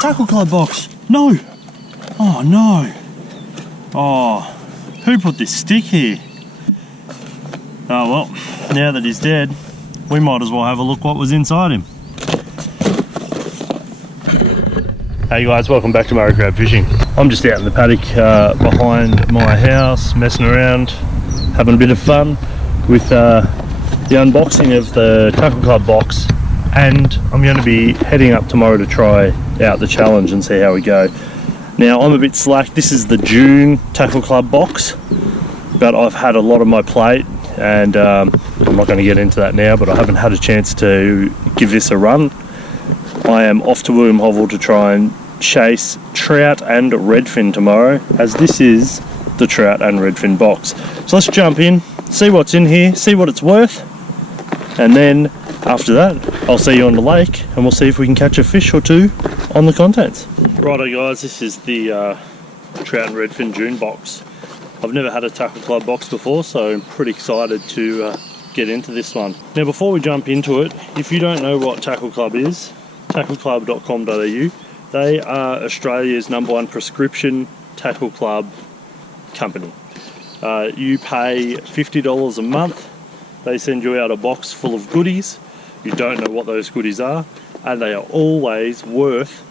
Tackle club box. No. Oh no. Oh, who put this stick here? Oh well, now that he's dead, we might as well have a look what was inside him. Hey guys, welcome back to Murray Crab Fishing. I'm just out in the paddock behind my house, messing around, having a bit of fun with the unboxing of the Tackle Club box, and I'm going to be heading up tomorrow to try out the challenge and see how we go. Now I'm a bit slack. This is the June Tackle Club box, but I've had a lot on my plate, and I'm not going to get into that now, but I haven't had a chance to give this a run. I am off to William Hovell to try and chase trout and redfin tomorrow, as this is the trout and redfin box. So let's jump in, see what's in here, see what it's worth, and then after that I'll see you on the lake and we'll see if we can catch a fish or two on the contents. Righto guys, this is the trout and redfin June box. I've never had a Tackle Club box before, so I'm pretty excited to get into this one. Now before we jump into it, if you don't know what Tackle Club is, tackleclub.com.au, they are Australia's #1 prescription tackle club company. You pay $50 a month, they send you out a box full of goodies. You don't know what those goodies are, and they are always worth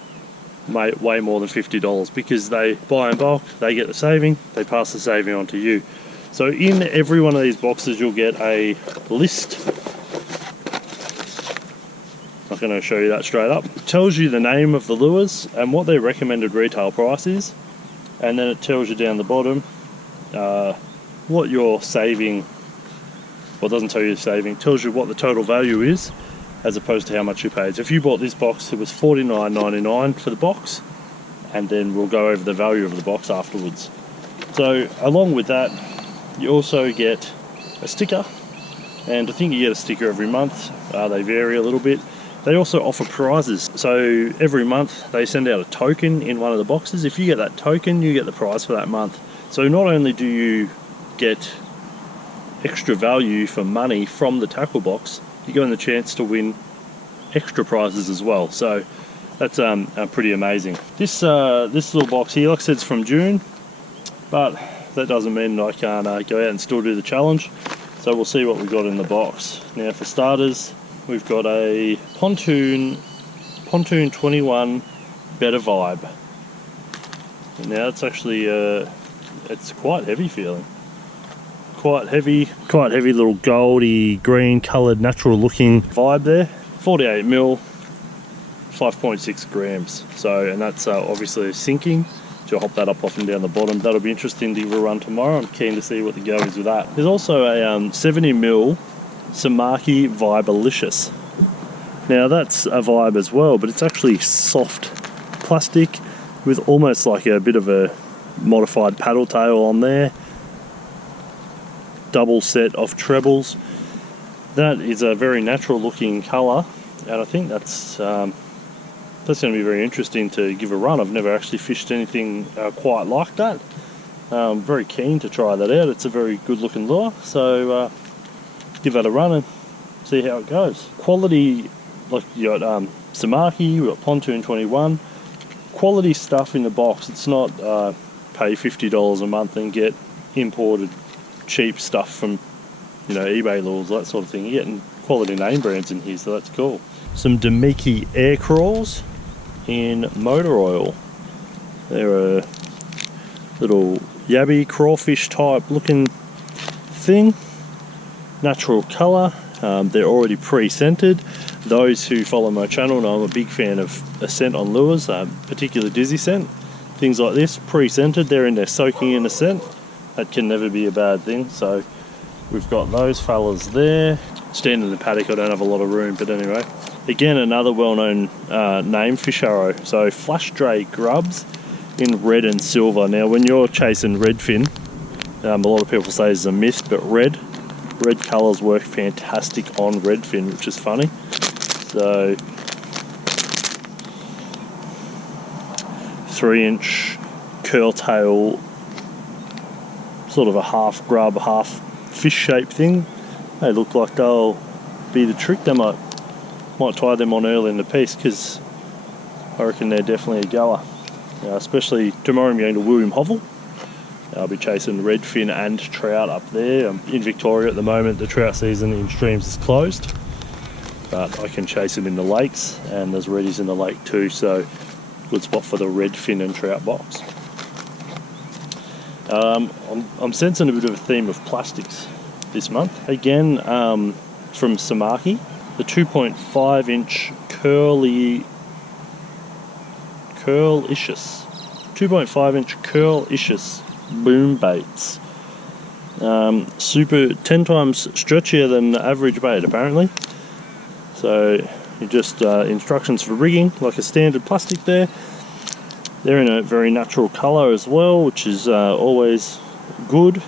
way more than $50 because they buy in bulk, they get the saving, they pass the saving on to you. So in every one of these boxes you'll get a list. I'm not going to show you that straight up. It tells you the name of the lures and what their recommended retail price is, and then it tells you down the bottom what you're saving. Well, it doesn't tell you the saving, it tells you what the total value is as opposed to how much you paid. So if you bought this box, it was $49.99 for the box, and then we'll go over the value of the box afterwards. So along with that you also get a sticker, and I think you get a sticker every month. They vary a little bit. They also offer prizes, so every month they send out a token in one of the boxes. If you get that token, you get the prize for that month. So not only do you get extra value for money from the tackle box, you get the chance to win extra prizes as well. So that's pretty amazing. This little box here, like I said, it's from June, but that doesn't mean I can't go out and still do the challenge. So we'll see what we've got in the box. Now for starters, we've got a pontoon 21 Better Vibe. Now it's actually it's quite heavy feeling. Quite heavy little goldy green coloured natural looking vibe there. 48 mil, 5.6 grams. So, and that's obviously sinking. So I'll hop that up off and down the bottom. That'll be interesting to give a run tomorrow. I'm keen to see what the go is with that. There's also a 70 mil Samaki Vibalicious. Now that's a vibe as well, but it's actually soft plastic with almost like a bit of a modified paddle tail on there. Double set of trebles. That is a very natural looking colour, and I think that's going to be very interesting to give a run. I've never actually fished anything quite like that. I'm very keen to try that out. It's a very good looking lure, so give that a run and see how it goes. Quality, like you got Samaki, we've got Pontoon 21. Quality stuff in the box. It's not pay $50 a month and get imported cheap stuff from, you know, eBay lures, that sort of thing. You're getting quality name brands in here, so that's cool. Some Damiki air crawls in motor oil. They're a little yabby crawfish type looking thing. Natural colour. They're already pre-scented. Those who follow my channel know I'm a big fan of a scent on lures, particularly dizzy scent. Things like this, pre-scented, they're in there soaking in a scent. That can never be a bad thing. So we've got those fellas there. Standing in the paddock, I don't have a lot of room, but anyway. Again, another well-known name, Fish Arrow. So Flash Dray grubs in red and silver. Now when you're chasing redfin, a lot of people say it's a myth, but red colours work fantastic on redfin, which is funny. So 3-inch curl tail, sort of a half grub, half fish shaped thing. They look like they'll be the trick. They might tie them on early in the piece, because I reckon they're definitely a goer. Especially tomorrow I'm going to William Hovell. I'll be chasing redfin and trout up there. I'm in Victoria at the moment. The trout season in streams is closed, but I can chase them in the lakes, and there's reddies in the lake too, so good spot for the redfin and trout box. I'm sensing a bit of a theme of plastics this month. Again, from Samaki, the 2.5 inch curlicious 2.5 inch curlicious boom baits. Super 10 times stretchier than the average bait apparently. So you just instructions for rigging, like a standard plastic there. They're in a very natural colour as well, which is always good.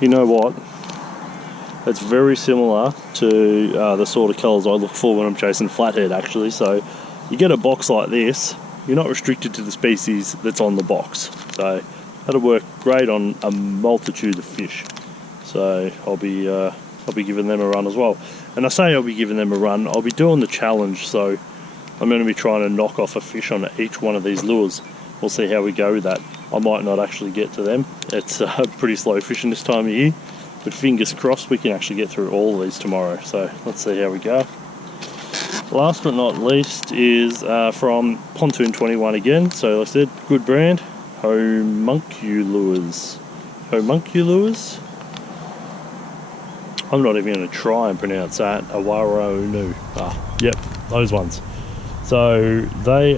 You know what? It's very similar to the sort of colours I look for when I'm chasing flathead actually. So you get a box like this, you're not restricted to the species that's on the box. So that'll work great on a multitude of fish. So I'll be giving them a run as well. And I say I'll be giving them a run, I'll be doing the challenge, so I'm going to be trying to knock off a fish on each one of these lures. We'll see how we go with that. I might not actually get to them. It's pretty slow fishing this time of year, but fingers crossed we can actually get through all of these tomorrow. So let's see how we go. Last but not least is from Pontoon 21 again. So like I said, good brand. Homunculus. Homunculus? I'm not even going to try and pronounce that. Awaronu. Yep, those ones. So they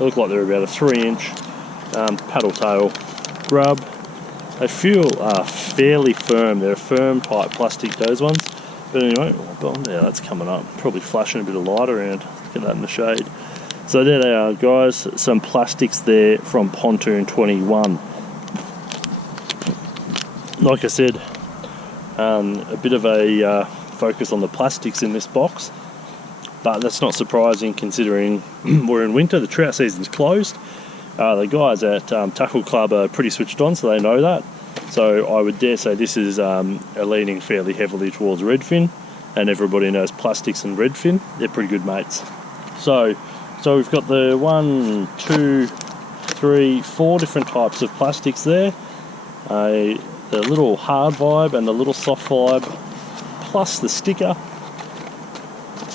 look like they're about a 3-inch paddle tail grub. They feel fairly firm. They're a firm type plastic, those ones. But anyway, yeah, that's coming up. Probably flashing a bit of light around. Get that in the shade. So there they are, guys. Some plastics there from Pontoon 21. Like I said, a bit of a focus on the plastics in this box, but that's not surprising considering we're in winter, the trout season's closed. The guys at Tackle Club are pretty switched on, so they know that. So I would dare say this is leaning fairly heavily towards redfin, and everybody knows plastics and redfin, they're pretty good mates. So we've got the 1, 2, 3, 4 different types of plastics there. The little hard vibe and the little soft vibe, plus the sticker.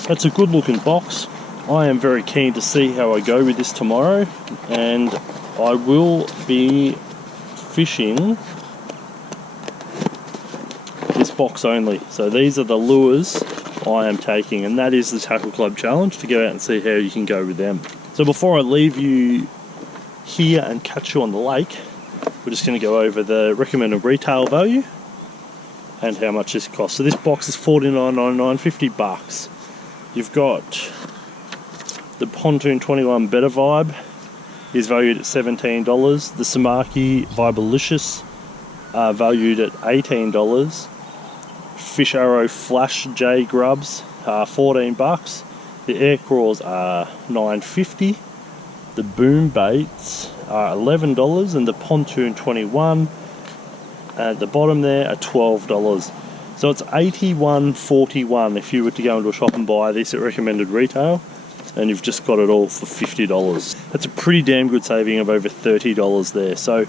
That's a good looking box. I am very keen to see how I go with this tomorrow, and I will be fishing this box only. So these are the lures I am taking, and that is the Tackle Club challenge, to go out and see how you can go with them. So before I leave you here and catch you on the lake, we're just going to go over the recommended retail value and how much this costs. So this box is $49.99, $50. You've got the Pontoon 21 Better Vibe is valued at $17. The Samaki Vibelicious valued at $18. Fish Arrow Flash J Grubs $14. The Air Crawls are $9.50. The Boom Baits are $11, and the Pontoon 21 at the bottom there are $12. So it's $81.41 if you were to go into a shop and buy this at recommended retail, and you've just got it all for $50. That's a pretty damn good saving of over $30 there. So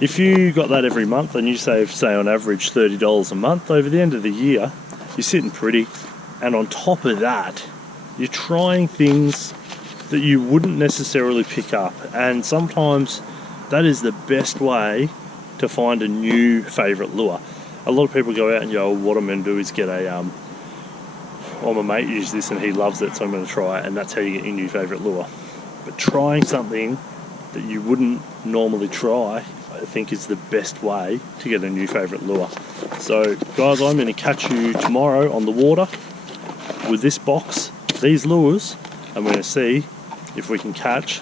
if you got that every month and you save, say on average $30 a month, over the end of the year you're sitting pretty. And on top of that, you're trying things that you wouldn't necessarily pick up, and sometimes that is the best way to find a new favourite lure. A lot of people go out and go, what I'm going to do is get a my mate used this and he loves it, so I'm going to try it, and that's how you get your new favourite lure. But trying something that you wouldn't normally try, I think, is the best way to get a new favourite lure. So guys, I'm going to catch you tomorrow on the water with this box, these lures. I'm going to see if we can catch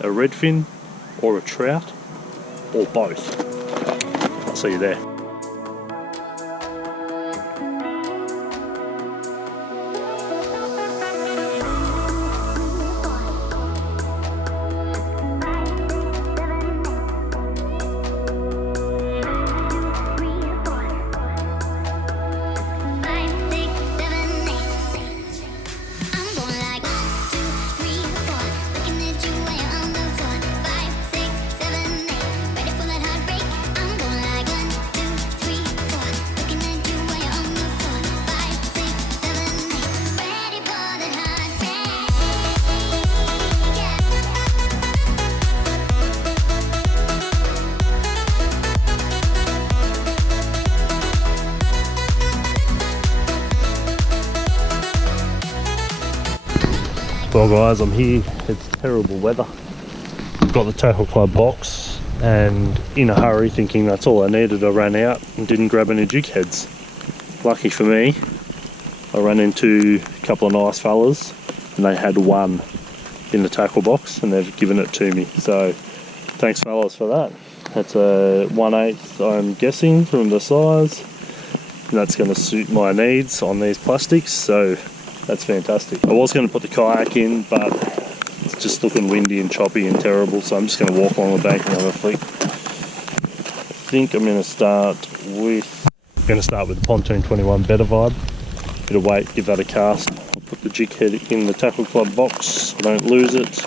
a redfin or a trout or both. I'll see you there. I'm going like 1, 2, Well guys, I'm here. It's terrible weather. I've got the tackle club box and in a hurry, thinking that's all I needed, I ran out and didn't grab any jig heads. Lucky for me, I ran into a couple of nice fellas and they had one in the tackle box and they've given it to me. So thanks fellas for that. That's a 1/8, I'm guessing, from the size. And that's going to suit my needs on these plastics, so that's fantastic. I was going to put the kayak in, but it's just looking windy and choppy and terrible, so I'm just going to walk along the bank and have a flick. I think I'm going to start with the Pontoon 21 Better Vibe. Bit of weight, give that a cast. I'll put the jig head in the tackle club box so I don't lose it,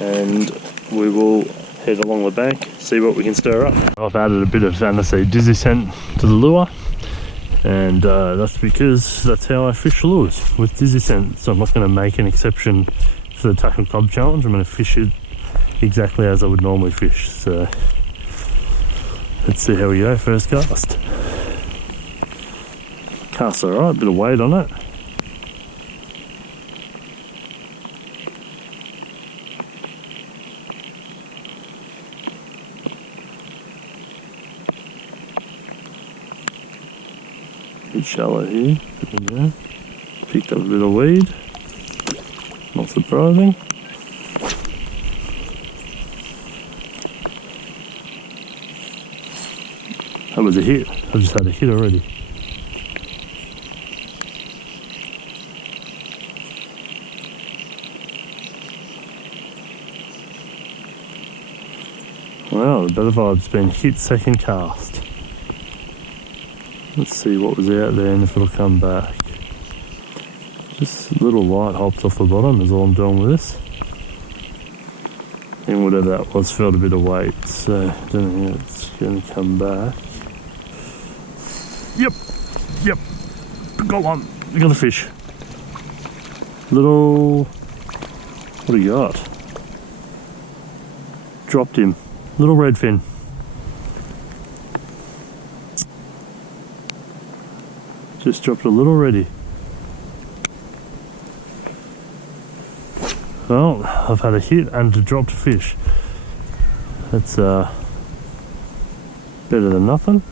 and we will head along the bank, see what we can stir up. I've added a bit of aniseed dizzy scent to the lure, and that's because that's how I fish lures, with dizzy scent. So I'm not going to make an exception for the tackle club challenge. I'm going to fish it exactly as I would normally fish. So let's see how we go. First cast. Cast alright, bit of weight on it. Bit shallow here, there we go. Picked up a bit of weed, not surprising. That was a hit. I just had a hit already. Wow, the Better Vibe's been hit second cast. Let's see what was out there and if it'll come back. Just little light hops off the bottom is all I'm doing with this. And whatever that was felt a bit of weight, so I don't know how it's going to come back. Yep, got one. We got a fish. Little, what do you got? Dropped him. Little redfin. Just dropped a little reddy. Well, I've had a hit and a dropped fish. That's better than nothing.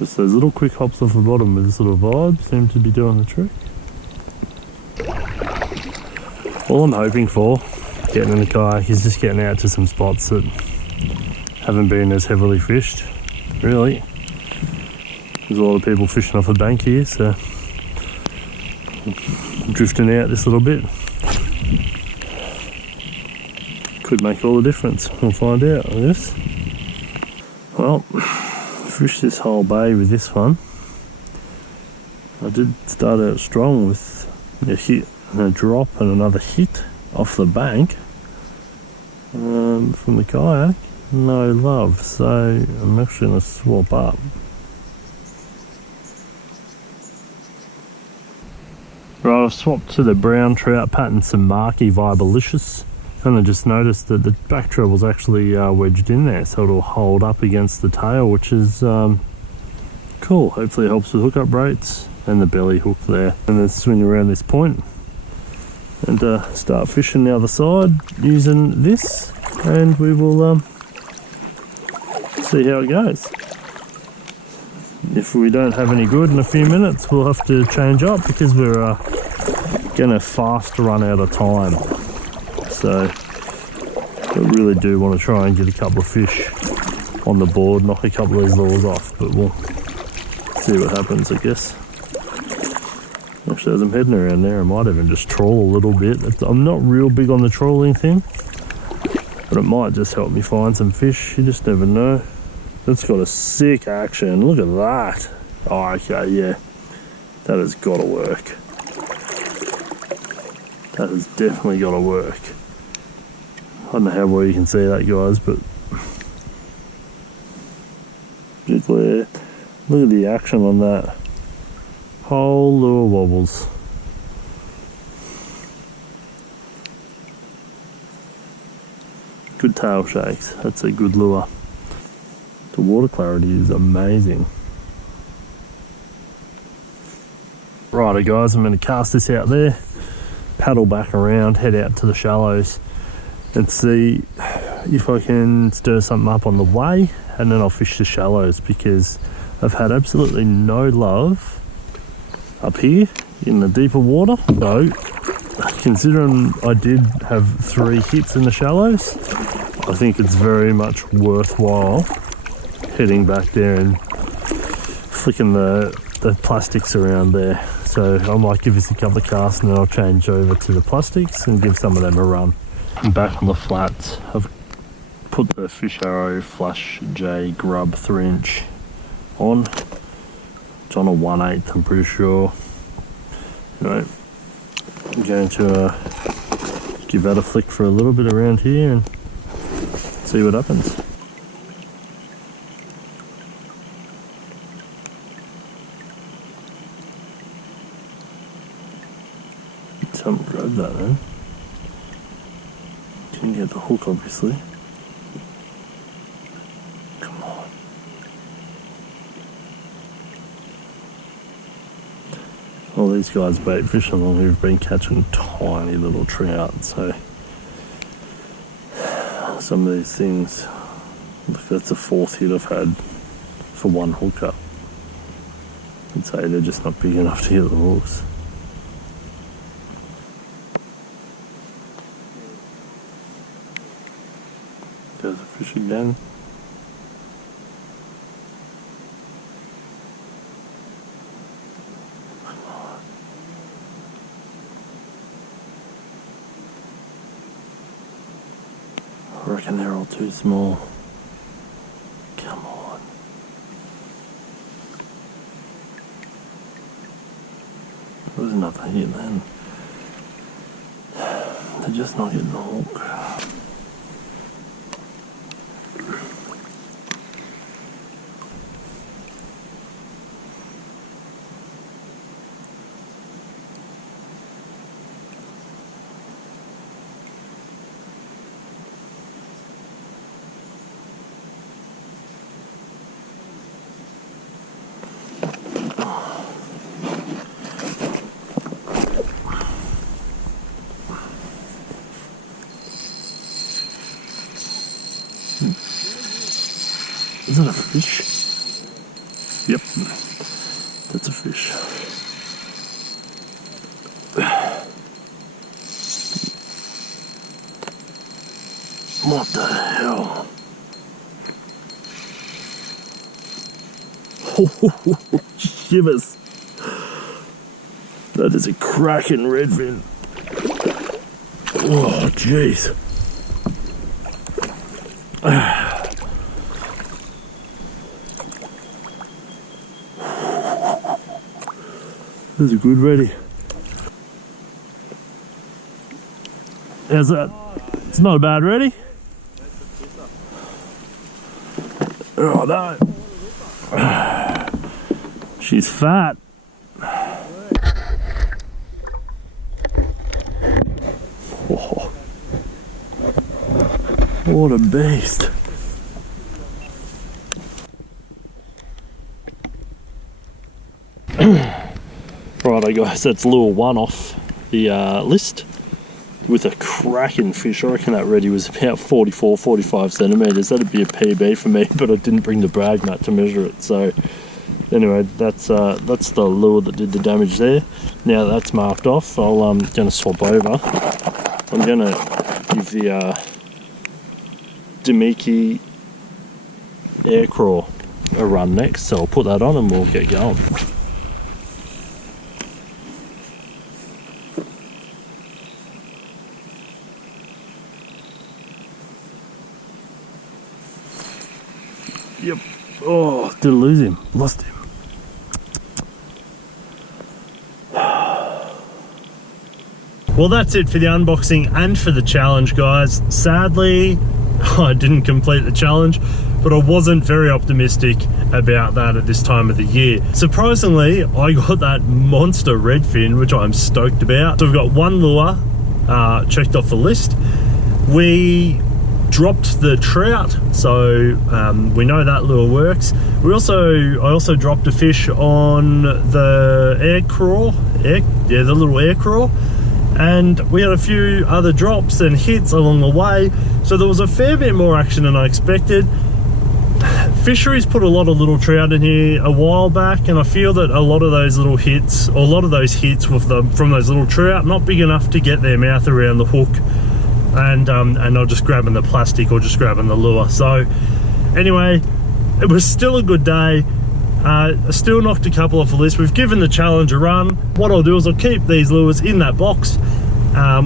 Just those little quick hops off the bottom with this little vibe seem to be doing the trick. All I'm hoping for getting in the kayak is just getting out to some spots that haven't been as heavily fished, really. There's a lot of people fishing off the bank here, so I'm drifting out this little bit. Could make all the difference. We'll find out, I guess. Well, fished this whole bay with this one. I did start out strong with a hit and a drop and another hit off the bank from the kayak. No love, so I'm actually going to swap up. Right, I've swapped to the brown trout pattern, some Marky Vibalicious, and I just noticed that the back treble's actually wedged in there, so it'll hold up against the tail, which is cool. Hopefully it helps with hookup rates, and the belly hook there. And then swing around this point and start fishing the other side using this, and we will see how it goes. If we don't have any good in a few minutes, we'll have to change up because we're gonna fast run out of time. So I really do want to try and get a couple of fish on the board, knock a couple of these lures off, but we'll see what happens, I guess. Actually, as I'm heading around there, I might even just trawl a little bit. I'm not real big on the trawling thing, but it might just help me find some fish. You just never know. That's got a sick action. Look at that. Oh, okay, yeah. That has got to work. That has definitely got to work. I don't know how well you can see that, guys, but just there. Look at the action on that. Whole lure wobbles. Good tail shakes. That's a good lure. The water clarity is amazing. Righto guys, I'm going to cast this out there, paddle back around, head out to the shallows and see if I can stir something up on the way, and then I'll fish the shallows because I've had absolutely no love up here in the deeper water. So considering I did have 3 hits in the shallows, I think it's very much worthwhile heading back there and flicking the plastics around there. So I might give this a couple of casts and then I'll change over to the plastics and give some of them a run. I'm back on the flats. I've put the Fish Arrow Flash J Grub 3-inch on. It's on a 1/8, I'm pretty sure. Anyway, I'm going to give that a flick for a little bit around here and see what happens. Something grabbed that then. Didn't get the hook obviously. Come on. All these guys bait fish along who've been catching tiny little trout, so some of these things, look, that's the 4th hit I've had for 1 hookup. I'd say they're just not big enough to get the hooks. There's a fish again. I reckon they're all too small. Come on. There was another hit then. They're just not getting the hook. Is that a fish? Yep, that's a fish. What the hell? Oh, shivers. That is a cracking redfin. Oh, jeez. This is a good ready. How's that? It's not a bad ready. Oh no. She's fat. Oh. What a beast. Righto guys, that's lure 1 off the list with a cracking fish. I reckon that ready was about 44-45 centimetres. That'd be a PB for me, but I didn't bring the brag mat to measure it. So anyway, that's the lure that did the damage there. Now that that's marked off, I'm going to swap over. I'm going to give the Demiki Air Crawl a run next, so I'll put that on and we'll get going. Yep. Oh, did I lose him? Lost him. Well, that's it for the unboxing and for the challenge, guys. Sadly, I didn't complete the challenge, but I wasn't very optimistic about that at this time of the year. Surprisingly, I got that monster redfin, which I'm stoked about. So we've got 1 lure checked off the list. We dropped the trout, so we know that lure works. I also dropped a fish on the the little air crawl, and we had a few other drops and hits along the way, so there was a fair bit more action than I expected. Fisheries put a lot of little trout in here a while back, and I feel that a lot of those little hits, or a lot of those hits from those little trout, not big enough to get their mouth around the hook, and they're just grabbing the plastic or just grabbing the lure. So anyway, it was still a good day. I still knocked a couple off the list. We've given the challenge a run. What I'll do is I'll keep these lures in that box,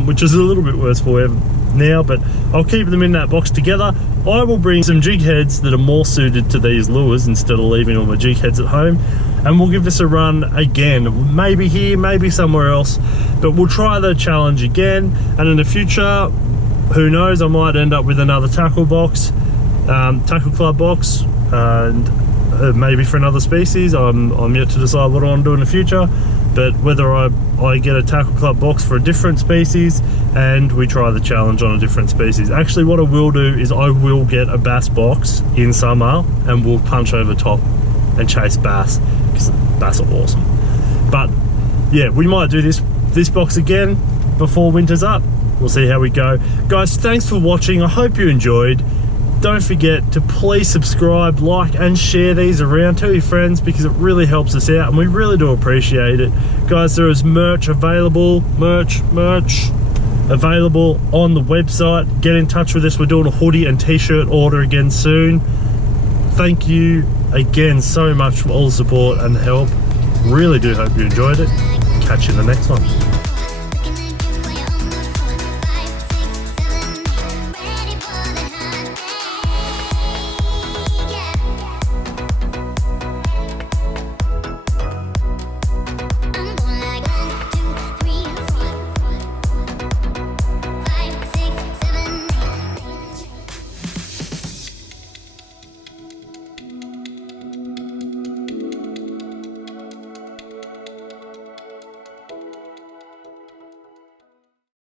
which is a little bit worse for you now, but I'll keep them in that box together. I will bring some jig heads that are more suited to these lures instead of leaving all my jig heads at home, and we'll give this a run again, maybe here, maybe somewhere else, but we'll try the challenge again. And in the future, who knows, I might end up with another tackle box, tackle club box, and maybe for another species. I'm yet to decide what I want to do in the future, but whether I get a tackle club box for a different species and we try the challenge on a different species. Actually, what I will do is I will get a bass box in summer and we'll punch over top and chase bass, because bass are awesome. But yeah, we might do this box again before winter's up. We'll see how we go. Guys, thanks for watching. I hope you enjoyed. Don't forget to please subscribe, like, and share these around. Tell your friends, because it really helps us out and we really do appreciate it. Guys, there is merch available, merch available on the website. Get in touch with us. We're doing a hoodie and t-shirt order again soon. Thank you again so much for all the support and help. Really do hope you enjoyed it. Catch you in the next one.